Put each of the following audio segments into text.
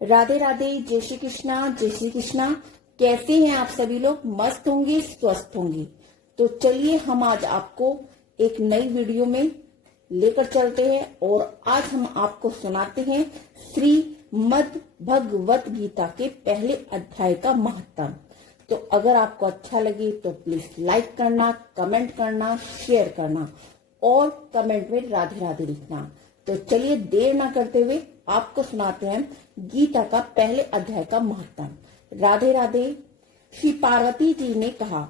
राधे राधे, जय श्री कृष्णा, जय श्री कृष्णा। कैसे हैं आप सभी लोग? मस्त होंगे, स्वस्थ होंगे। तो चलिए हम आज आपको एक नई वीडियो में लेकर चलते हैं और आज हम आपको सुनाते हैं श्रीमद् भगवत गीता के पहले अध्याय का महत्व। तो अगर आपको अच्छा लगे तो प्लीज लाइक करना, कमेंट करना, शेयर करना और कमेंट में राधे राधे लिखना। तो चलिए देर ना करते हुए आपको सुनाते हैं गीता का पहले अध्याय का महत्व। राधे राधे। श्री पार्वती जी ने कहा,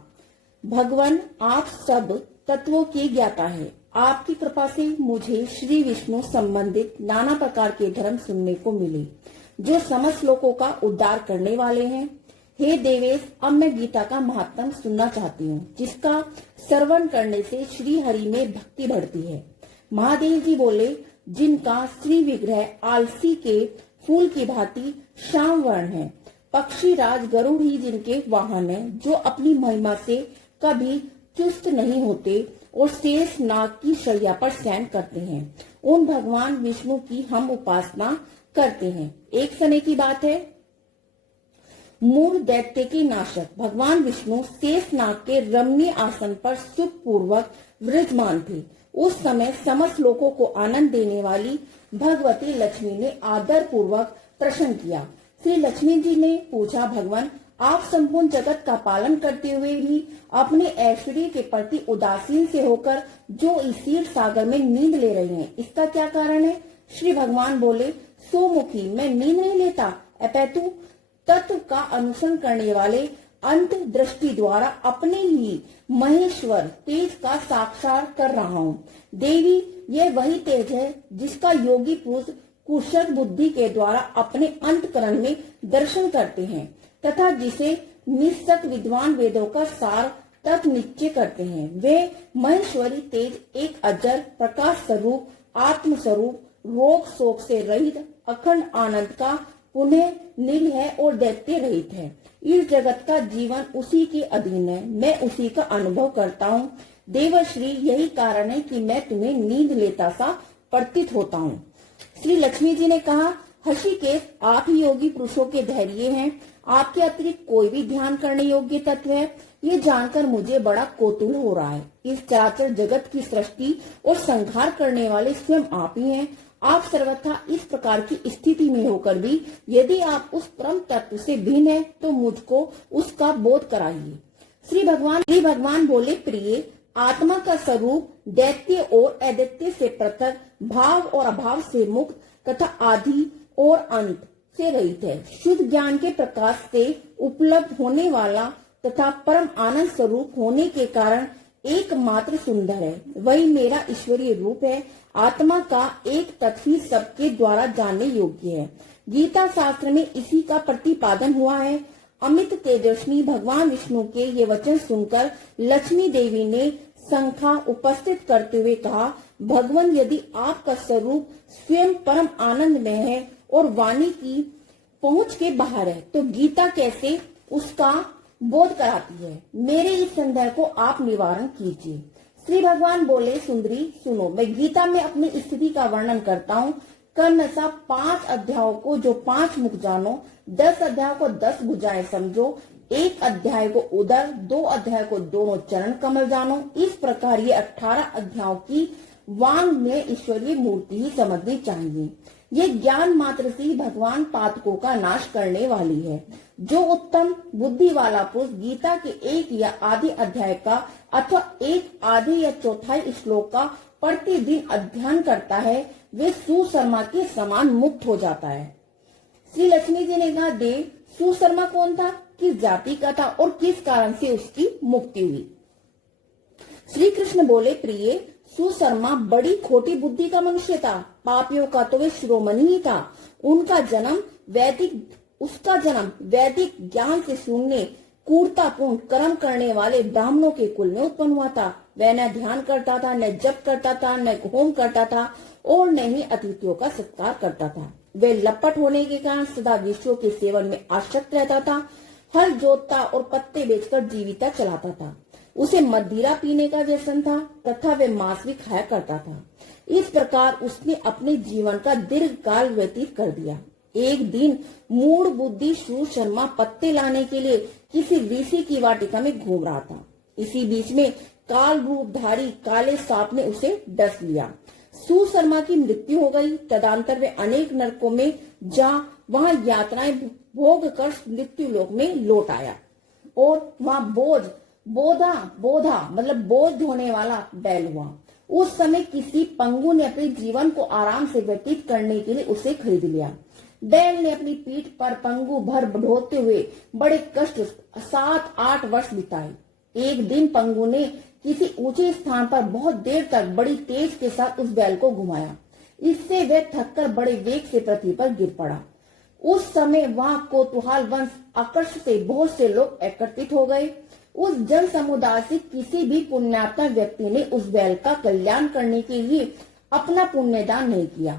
भगवान आप सब तत्वों की ज्ञाता है। आपकी कृपा से मुझे श्री विष्णु संबंधित नाना प्रकार के धर्म सुनने को मिले जो समस्त लोगों का उद्धार करने वाले हैं। हे देवेश, अब मैं गीता का महत्व सुनना चाहती हूँ जिसका श्रवण करने से श्री हरि में भक्ति बढ़ती है। महादेव जी बोले, जिनका श्री विग्रह आलसी के फूल की भांति श्याम वर्ण है, पक्षी राज गरुड़ ही जिनके वाहन है, जो अपनी महिमा से कभी चुस्त नहीं होते और शेष नाग की शैया पर शयन करते हैं, उन भगवान विष्णु की हम उपासना करते हैं। एक समय की बात है, मूल दैत्य के नाशक भगवान विष्णु शेष नाग के रमणीय आसन पर सुख पूर्वक विराजमान थे। उस समय समस्त लोगों को आनंद देने वाली भगवती लक्ष्मी ने आदर पूर्वक प्रश्न किया। श्री लक्ष्मी जी ने पूछा, भगवान आप संपूर्ण जगत का पालन करते हुए भी अपने ऐश्वर्य के प्रति उदासीन से होकर जो इस क्षीर सागर में नींद ले रहे हैं, इसका क्या कारण है? श्री भगवान बोले, सोमुखी मैं नींद नहीं लेता, अपितु तत्व का अनुसरण करने वाले अंत दृष्टि द्वारा अपने ही महेश्वर तेज का साक्षात कर रहा हूँ। देवी, यह वही तेज है जिसका योगी पुरुष कुशल बुद्धि के द्वारा अपने अंतकरण में दर्शन करते हैं तथा जिसे निश्चक विद्वान वेदों का सार तक निश्चय करते हैं। वे महेश्वरी तेज एक अजर प्रकाश स्वरूप, आत्म स्वरूप, रोग शोक से रहित अखंड आनंद का पुनः नील है और दैत्य रहित है। इस जगत का जीवन उसी के अधीन है, मैं उसी का अनुभव करता हूँ। देवश्री, यही कारण है कि मैं तुम्हें नींद लेता सा प्रतीत होता हूँ। श्री लक्ष्मी जी ने कहा, हर्षिकेश, आप ही योगी पुरुषों के धैर्य हैं। आपके अतिरिक्त कोई भी ध्यान करने योग्य तत्व है, ये जानकर मुझे बड़ा कौतूहल हो रहा है। इस चराचर जगत की सृष्टि और संहार करने वाले स्वयं आप ही हैं। आप सर्वथा इस प्रकार की स्थिति में होकर भी यदि आप उस परम तत्व से भिन्न हैं, तो मुझको उसका बोध कराइए। श्री भगवान बोले, प्रिय, आत्मा का स्वरूप दैत्य और अदैत्य से पृथक, भाव और अभाव से मुक्त तथा आदि और अंत से रहित है। शुद्ध ज्ञान के प्रकाश से उपलब्ध होने वाला तथा परम आनंद स्वरूप होने के कारण एकमात्र सुंदर है। वही मेरा ईश्वरीय रूप है। आत्मा का एक तत्व ही सबके द्वारा जानने योग्य है। गीता शास्त्र में इसी का प्रतिपादन हुआ है। अमित तेजस्वी भगवान विष्णु के ये वचन सुनकर लक्ष्मी देवी ने शंखा उपस्थित करते हुए कहा, भगवान, यदि आपका स्वरूप स्वयं परम आनंद में है और वाणी की पहुंच के बाहर है, तो गीता कैसे उसका बोध कराती है? मेरे इस संदेह को आप निवारण कीजिए। श्री भगवान बोले, सुंदरी सुनो, मैं गीता में अपनी स्थिति का वर्णन करता हूँ। कर्मशा 5 अध्यायों को जो 5 मुख जानो, 10 अध्यायों को 10 भुजाएं समझो, 1 अध्याय को उदर, 2 अध्याय को दोनों चरण कमल जानो। इस प्रकार ये 18 अध्यायों की वांग में ईश्वरीय मूर्ति ही समझनी चाहिए। ये ज्ञान मात्र से भगवान पातकों का नाश करने वाली है। जो उत्तम बुद्धि वाला पुरुष गीता के 1 या आधे अध्याय का अथवा 1 आधे या चौथाई श्लोक का प्रतिदिन अध्ययन करता है, वे सुशर्मा के समान मुक्त हो जाता है। श्री लक्ष्मी जी ने कहा, देव, सुशर्मा कौन था, किस जाति का था और किस कारण से उसकी मुक्ति हुई? श्री कृष्ण बोले, प्रिय, सुशर्मा बड़ी खोटी बुद्धि का मनुष्य था। पापियों का तो वे शिरोमणि ही था। उसका जन्म वैदिक ज्ञान से शून्य क्रूरतापूर्ण कर्म करने वाले ब्राह्मणों के कुल में उत्पन्न हुआ था। वह न ध्यान करता था, न जप करता था, न होम करता था और न ही अतिथियों का सत्कार करता था। वे लपट होने के कारण सदा विषयों के सेवन में आसक्त रहता था। हल जोतता और पत्ते बेचकर जीविका चलाता था। उसे मदिरा पीने का व्यसन था तथा वे मांस भी खाया करता था। इस प्रकार उसने अपने जीवन का दीर्घ काल व्यतीत कर दिया। एक दिन मूढ़ बुद्धि शूर शर्मा पत्ते लाने के लिए किसी ऋषि की वाटिका में घूम रहा था। इसी बीच में काल रूपधारी काले सांप ने उसे डस लिया। शूर शर्मा की मृत्यु हो गई। तदंतर वे अनेक नरकों में जा वहां यातनाएं भोग कर मृत्यु लोक में लौट आया और वहां बोधा मतलब बोझ ढोने वाला बैल हुआ। उस समय किसी पंगु ने अपने जीवन को आराम से व्यतीत करने के लिए उसे खरीद लिया। बैल ने अपनी पीठ पर पंगु भर ढोते हुए बड़े कष्ट 7-8 वर्ष बिताए। एक दिन पंगु ने किसी ऊंचे स्थान पर बहुत देर तक बड़ी तेज के साथ उस बैल को घुमाया। इससे वह थककर बड़े वेग से पृथ्वी पर गिर पड़ा। उस समय वहां कोतूहल वंश आकर्ष से बहुत से लोग एकत्रित हो गए। उस जन समुदाय से किसी भी पुण्यात्मा व्यक्ति ने उस बैल का कल्याण करने के लिए अपना पुण्यदान नहीं किया।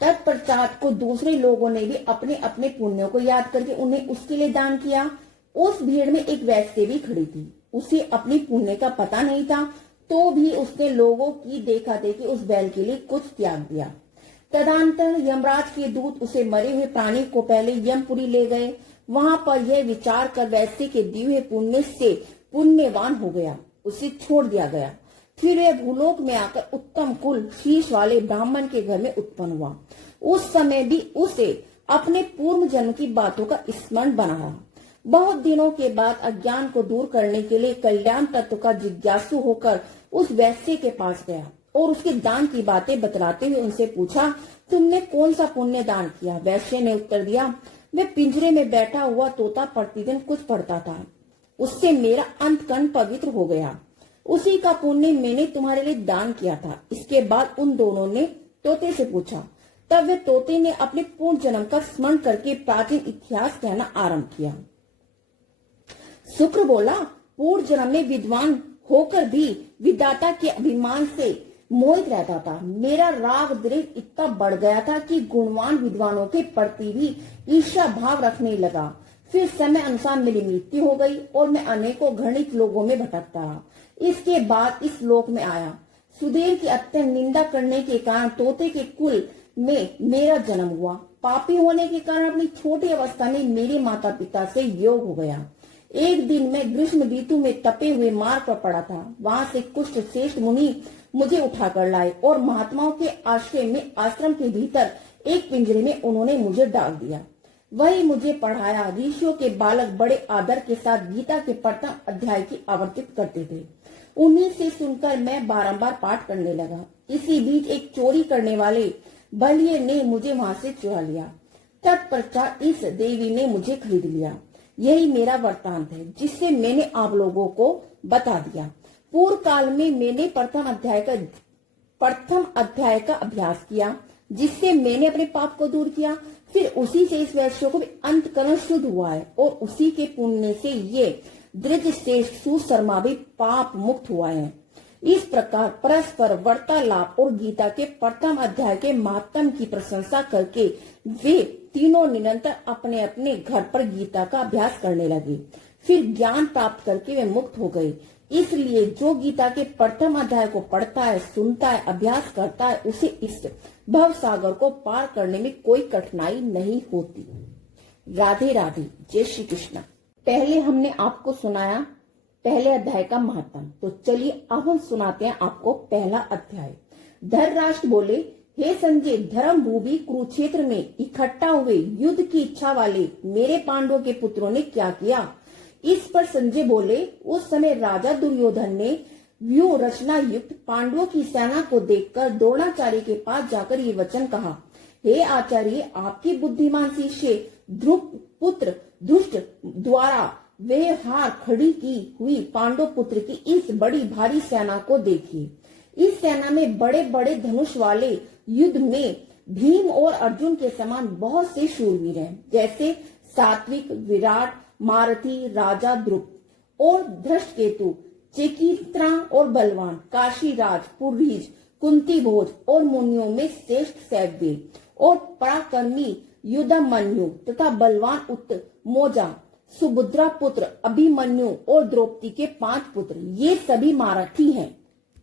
तत्पश्चात को दूसरे लोगों ने भी अपने अपने पुण्यों को याद करके उन्हें उसके लिए दान किया। उस भीड़ में एक वैश्य भी खड़ी थी। उसे अपनी पुण्य का पता नहीं था, तो भी उसने लोगों की देखा देखी उस बैल के लिए कुछ त्याग दिया। तदंतर यमराज के दूत उसे मरे हुए प्राणी को पहले यमपुरी ले गए। वहां पर यह विचार कर वैश्य के दिए हुए पुण्य से पुण्यवान हो गया, उसे छोड़ दिया गया। फिर वह भूलोक में आकर उत्तम कुल शीश वाले ब्राह्मण के घर में उत्पन्न हुआ। उस समय भी उसे अपने पूर्व जन्म की बातों का स्मरण बना रहा। बहुत दिनों के बाद अज्ञान को दूर करने के लिए कल्याण तत्व का जिज्ञासु होकर उस वैश्य के पास गया और उसके दान की बातें बतलाते हुए उनसे पूछा, तुमने कौन सा पुण्य दान किया? वैश्य ने उत्तर दिया, मैं पिंजरे में बैठा हुआ तोता प्रतिदिन कुछ पढ़ता था, उससे मेरा अंतकरण पवित्र हो गया। उसी का पुण्य मैंने तुम्हारे लिए दान किया था। इसके बाद उन दोनों ने तोते से पूछा। तब वे तोते ने अपने पूर्व जन्म का स्मरण करके प्राचीन इतिहास कहना आरंभ किया। शुक्र बोला, पूर्व जन्म में विद्वान होकर भी विधाता के अभिमान से मोहित रहता था। मेरा राग द्वेष इतना बढ़ गया था कि गुणवान विद्वानों के प्रति भी ईर्ष्या भाव रखने लगा। फिर समय अनुसार मेरी मृत्यु हो गई और मैं अनेकों घृणित लोगों में भटकता रहा। इसके बाद इस लोक में आया। सुदेव की अत्यंत निंदा करने के कारण तोते के कुल में मेरा जन्म हुआ। पापी होने के कारण अपनी छोटी अवस्था में मेरे माता पिता से वियोग हो गया। एक दिन मैं ग्रीष्म ऋतु में तपे हुए मार्ग पर पड़ा था। वहां से कुष्ठ श्रेष्ठ मुनि मुझे उठाकर लाए और महात्माओं के आश्रय में आश्रम के भीतर एक पिंजरे में उन्होंने मुझे डाल दिया। वही मुझे पढ़ाया। ऋषियों के बालक बड़े आदर के साथ गीता के प्रथम अध्याय की आवर्तित करते थे। उन्हीं से सुनकर मैं बारंबार पाठ करने लगा। इसी बीच एक चोरी करने वाले बलिए ने मुझे वहां से चुरा लिया। तत्पश्चात इस देवी ने मुझे खरीद लिया। यही मेरा वृत्तांत है जिससे मैंने आप लोगों को बता दिया। पूर्व काल में मैंने प्रथम अध्याय का अभ्यास किया, जिससे मैंने अपने पाप को दूर किया। फिर उसी से इस वैश्य को भी अंतकरण शुद्ध हुआ है और उसी के पुण्य से ये दृढ़ श्रेष्ठ सुशर्मा भी पाप मुक्त हुआ है। इस प्रकार परस्पर वार्तालाप और गीता के प्रथम अध्याय के महात्म की प्रशंसा करके वे तीनों निरंतर अपने अपने घर पर गीता का अभ्यास करने लगे। फिर ज्ञान प्राप्त करके वे मुक्त हो गए। इसलिए जो गीता के प्रथम अध्याय को पढ़ता है, सुनता है, अभ्यास करता है, उसे इस भव सागर को पार करने में कोई कठिनाई नहीं होती। राधे राधे, जय श्री कृष्ण। पहले हमने आपको सुनाया पहले अध्याय का महत्व, तो चलिए अब हम सुनाते हैं आपको पहला अध्याय। धर्मराष्ट्र बोले, हे संजय, धर्म भूमि कुरुक्षेत्र में इकट्ठा हुए युद्ध की इच्छा वाले मेरे पांडवों के पुत्रों ने क्या किया? इस पर संजय बोले, उस समय राजा दुर्योधन ने व्यूह रचना युक्त पांडवों की सेना को देखकर द्रोणाचार्य के पास जाकर ये वचन कहा, हे आचार्य, आपकी बुद्धिमान शिष्य ध्रुव पुत्र दुष्ट द्वारा व्यवहार खड़ी की हुई पांडव पुत्र की इस बड़ी भारी सेना को देखिए। इस सेना में बड़े बड़े धनुष वाले युद्ध में भीम और अर्जुन के समान बहुत से शूरवीर हैं, जैसे सात्विक, विराट, मारथी, राजा द्रुप और धृष्टकेतु, चिकित्रा और बलवान, काशीराज, पुरीज, कुंती भोज और मुनियों में श्रेष्ठ सैव्य और पराक्रमी युद्धमन्यु तथा बलवान उत्तमौजा, सुभद्रा पुत्र अभिमन्यु और द्रौपदी के 5 पुत्र, ये सभी माराठी हैं।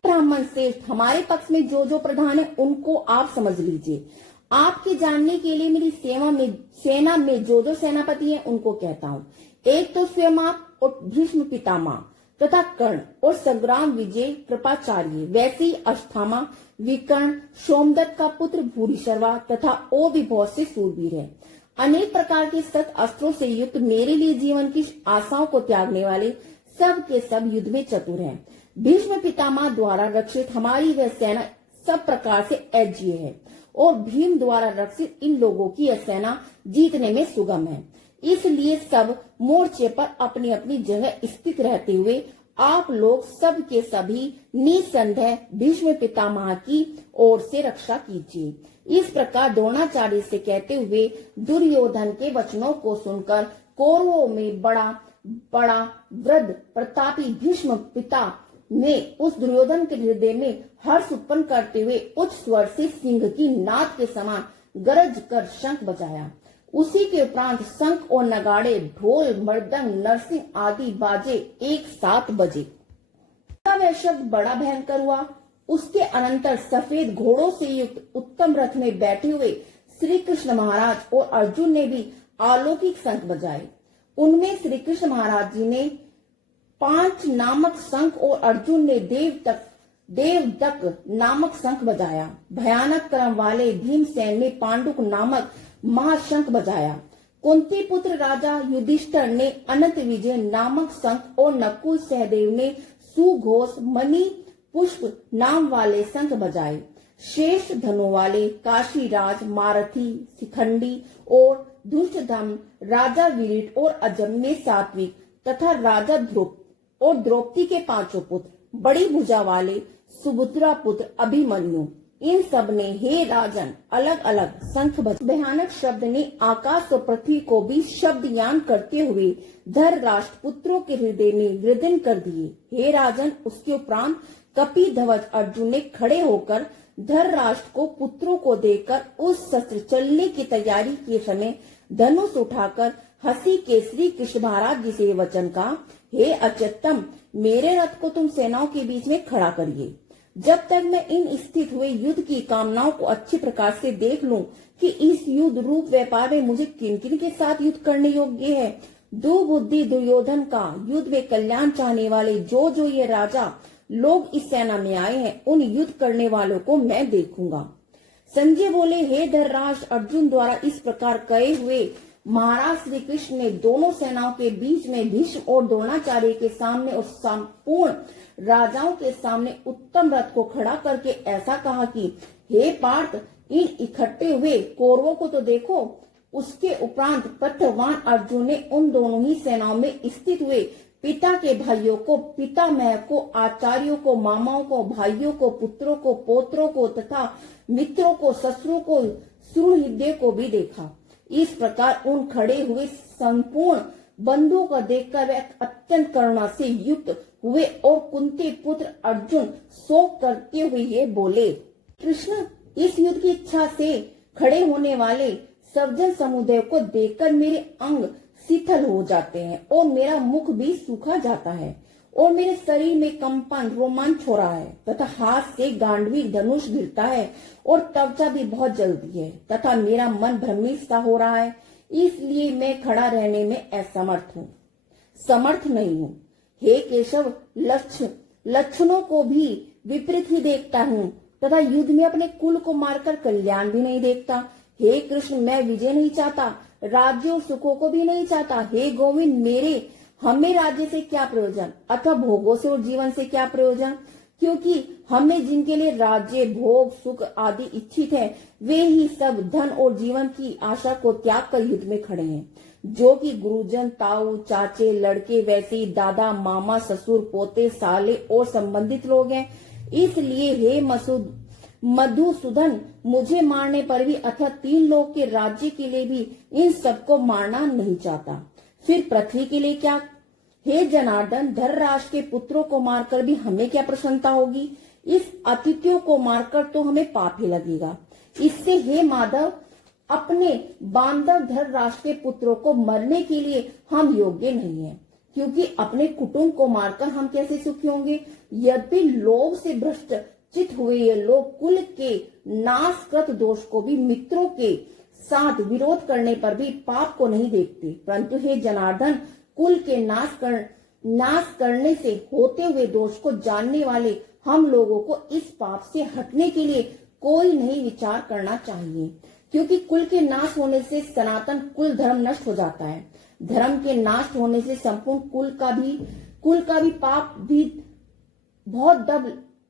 ब्राह्मण श्रेष्ठ हमारे पक्ष में जो जो प्रधान है उनको आप समझ लीजिए। आपके जानने के लिए मेरी सेना में जो सेनापति हैं उनको कहता हूँ। एक तो स्वयं आप और भीष्म पितामह तथा कर्ण और संग्राम विजय कृपाचार्य, वैसे ही अश्वत्थामा, विकर्ण, सोमदत्त का पुत्र भूरिश्रवा तथा और भी बहुत से सूरवीर हैं। अनेक प्रकार के शस्त्र अस्त्रों से युक्त, मेरे लिए जीवन की आशाओं को त्यागने वाले, सब के सब युद्ध में चतुर हैं। भीष्म पितामह द्वारा रक्षित हमारी वह सेना सब प्रकार से अजेय है और भीम द्वारा रक्षित इन लोगों की यह सेना जीतने में सुगम है। इसलिए सब मोर्चे पर अपनी अपनी जगह स्थित रहते हुए आप लोग सब के सभी निसंदेह भीष्म पितामह की ओर से रक्षा कीजिए। इस प्रकार द्रोणाचार्य से कहते हुए दुर्योधन के वचनों को सुनकर कौरवों में बड़ा वृद्ध प्रतापी भीष्म पिता ने उस दुर्योधन के हृदय में हर्ष उत्पन्न करते हुए उच्च स्वर से सिंह की नाद के समान गरज कर शंख बजाया। उसी के उपरांत शंख और नगाड़े, ढोल, मृदंग, नरसिंह आदि बाजे एक साथ बजे। वह शब्द बड़ा भयंकर हुआ। उसके अनंतर सफेद घोड़ों से युक्त उत्तम रथ में बैठे हुए श्री कृष्ण महाराज और अर्जुन ने भी अलौकिक शंख बजाए। उनमें श्री कृष्ण महाराज जी ने 5 नामक शंख और अर्जुन ने देवदक नामक शंख बजाया। भयानक क्रम वाले भीमसेन ने पांडुक नामक महाशंख बजाया। कुंती पुत्र राजा युधिष्ठिर ने अनंत विजय नामक शंख और नकुल सहदेव ने सुघोष मणि पुष्प नाम वाले शंख बजाए। शेष धनु वाले काशीराज, मारथी, शिखंडी और दुष्टधम, राजा विराट और अजम्य सात्विक तथा राजा ध्रुव और द्रौपदी के 5 पुत्र, बड़ी भुजा वाले सुभद्रा पुत्र अभिमन्यु, इन सब ने हे राजन अलग अलग शंख बजाए। भयानक शब्द ने आकाश और पृथ्वी को भी शब्दयान करते हुए धर्मराष्ट्र पुत्रों के हृदय में वृद्धन कर दिए। हे राजन, उसके उपरांत कपिध्वज अर्जुन ने खड़े होकर धर्मराष्ट्र को पुत्रों को देकर उस शस्त्र चलने की तैयारी के समय धनुष उठाकर हंसी के श्री कृष्ण महाराज जी से वचन कहा, हे अच्युतम, मेरे रथ को तुम सेनाओं के बीच में खड़ा करिए। जब तक मैं इन स्थित हुए युद्ध की कामनाओं को अच्छी प्रकार से देख लूं कि इस युद्ध रूप व्यापार में मुझे किन किन के साथ युद्ध करने योग्य है। दुर्बुद्धि दुर्योधन का युद्ध में कल्याण चाहने वाले जो ये राजा लोग इस सेना में आए हैं, उन युद्ध करने वालों को मैं देखूंगा। संजय बोले, हे धर्मराज, अर्जुन द्वारा इस प्रकार कहे हुए महाराज श्री कृष्ण ने दोनों सेनाओं के बीच में भीष्म और द्रोणाचार्य के सामने और संपूर्ण राजाओं के सामने उत्तम रथ को खड़ा करके ऐसा कहा कि हे पार्थ, इन इकट्ठे हुए कौरवों को तो देखो। उसके उपरांत पथवान अर्जुन ने उन दोनों ही सेनाओं में स्थित हुए पिता के भाइयों को, पितामह को, आचार्यों को, मामाओं को, भाइयों को, पुत्रों को, पोत्रों को तथा मित्रों को, ससुरों को, सुहृदों को भी देखा। इस प्रकार उन खड़े हुए संपूर्ण बंधुओं को देखकर वे अत्यंत करुणा से युक्त हुए और कुंती पुत्र अर्जुन शोक करते हुए ये बोले, कृष्ण, इस युद्ध की इच्छा से खड़े होने वाले सज्जन समुदाय को देखकर मेरे अंग शिथिल हो जाते हैं और मेरा मुख भी सूखा जाता है और मेरे शरीर में कंपन, रोमांच हो रहा है तथा हाथ से गांडवी धनुष गिरता है और त्वचा भी बहुत जलती है तथा मेरा मन भ्रमित सा हो रहा है। इसलिए मैं खड़ा रहने में असमर्थ हूँ, समर्थ नहीं हूँ। हे केशव, लक्षणों को भी विपरीत ही देखता हूँ तथा युद्ध में अपने कुल को मारकर कल्याण भी नहीं देखता। हे कृष्ण, मैं विजय नहीं चाहता, राज्य और सुखों को भी नहीं चाहता। हे गोविंद, हमें राज्य से क्या प्रयोजन अथवा भोगों से और जीवन से क्या प्रयोजन, क्योंकि हमें जिनके लिए राज्य, भोग, सुख आदि इच्छित है, वे ही सब धन और जीवन की आशा को त्याग कर युद्ध में खड़े हैं, जो कि गुरुजन, ताऊ, चाचे, लड़के, वैसे दादा, मामा, ससुर, पोते, साले और संबंधित लोग हैं। इसलिए हे मधुसूदन, मुझे मारने पर भी अथवा 3 लोग के राज्य के लिए भी इन सबको मारना नहीं चाहता, फिर पृथ्वी के लिए क्या। हे जनार्दन, धर्मराष्ट्र के पुत्रों को मारकर भी हमें क्या प्रसन्नता होगी। इस अतिथियों को मारकर तो हमें पाप ही लगेगा। इससे हे माधव, अपने बांधव धर्मराष्ट्र के पुत्रों को मरने के लिए हम योग्य नहीं है, क्योंकि अपने कुटुंब को मारकर हम कैसे सुखी होंगे। यद्यपि लोभ से भ्रष्ट चित हुए ये लोग कुल के नाशकृत दोष को भी मित्रों के साथ विरोध करने पर भी पाप को नहीं देखते, परंतु हे जनार्दन, कुल के नाश करने से होते हुए दोष को जानने वाले हम लोगों को इस पाप से हटने के लिए कोई नहीं विचार करना चाहिए, क्योंकि कुल के नाश होने से सनातन कुल धर्म नष्ट हो जाता है। धर्म के नाश होने से संपूर्ण कुल का भी पाप भी बहुत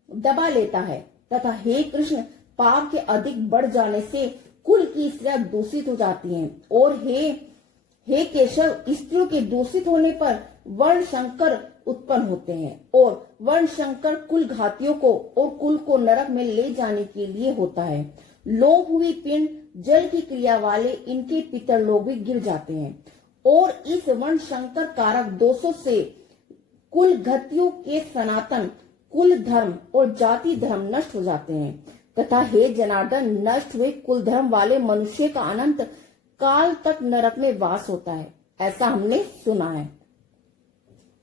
दबा लेता है तथा हे कृष्ण, पाप के अधिक बढ़ जाने से कुल की स्त्रियां दूषित हो जाती हैं और हे केशव, स्त्रियों के दूषित होने पर वर्ण संकर उत्पन्न होते हैं और वर्ण संकर कुल घातियों को और कुल को नरक में ले जाने के लिए होता है। लोभ हुई पिंड जल की क्रिया वाले इनके पितर लोग भी गिर जाते हैं और इस वर्ण संकर कारक दोषों से कुल घतियों के सनातन कुल धर्म और जाति धर्म नष्ट हो जाते हैं तथा हे जनार्दन, नष्ट हुए कुल धर्म वाले मनुष्य का अनंत काल तक नरक में वास होता है, ऐसा हमने सुना है।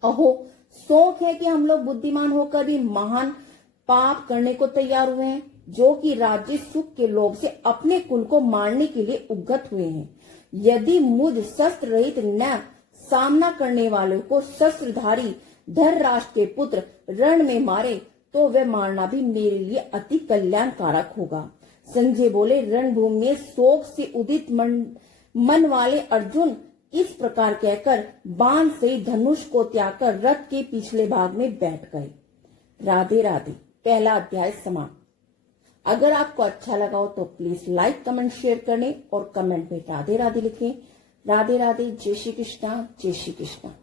अहो, शौक है कि हम लोग बुद्धिमान होकर भी महान पाप करने को तैयार हुए हैं, जो कि राज्य सुख के लोभ से अपने कुल को मारने के लिए उद्यत हुए हैं। यदि मुझ शस्त्र रहित न सामना करने वालों को शस्त्रधारी धर्मराष्ट्र के पुत्र रण में मारे तो वह मारना भी मेरे लिए अति कल्याणकारक होगा। संजय बोले, रणभूमि में शोक से उदित मन वाले अर्जुन इस प्रकार कहकर बाण से धनुष को त्याग कर रथ के पिछले भाग में बैठ गए। राधे राधे। पहला अध्याय समाप्त। अगर आपको अच्छा लगा हो तो प्लीज लाइक, कमेंट, शेयर करें और कमेंट में राधे राधे लिखें। राधे राधे। जय श्री कृष्णा, जय श्री कृष्णा।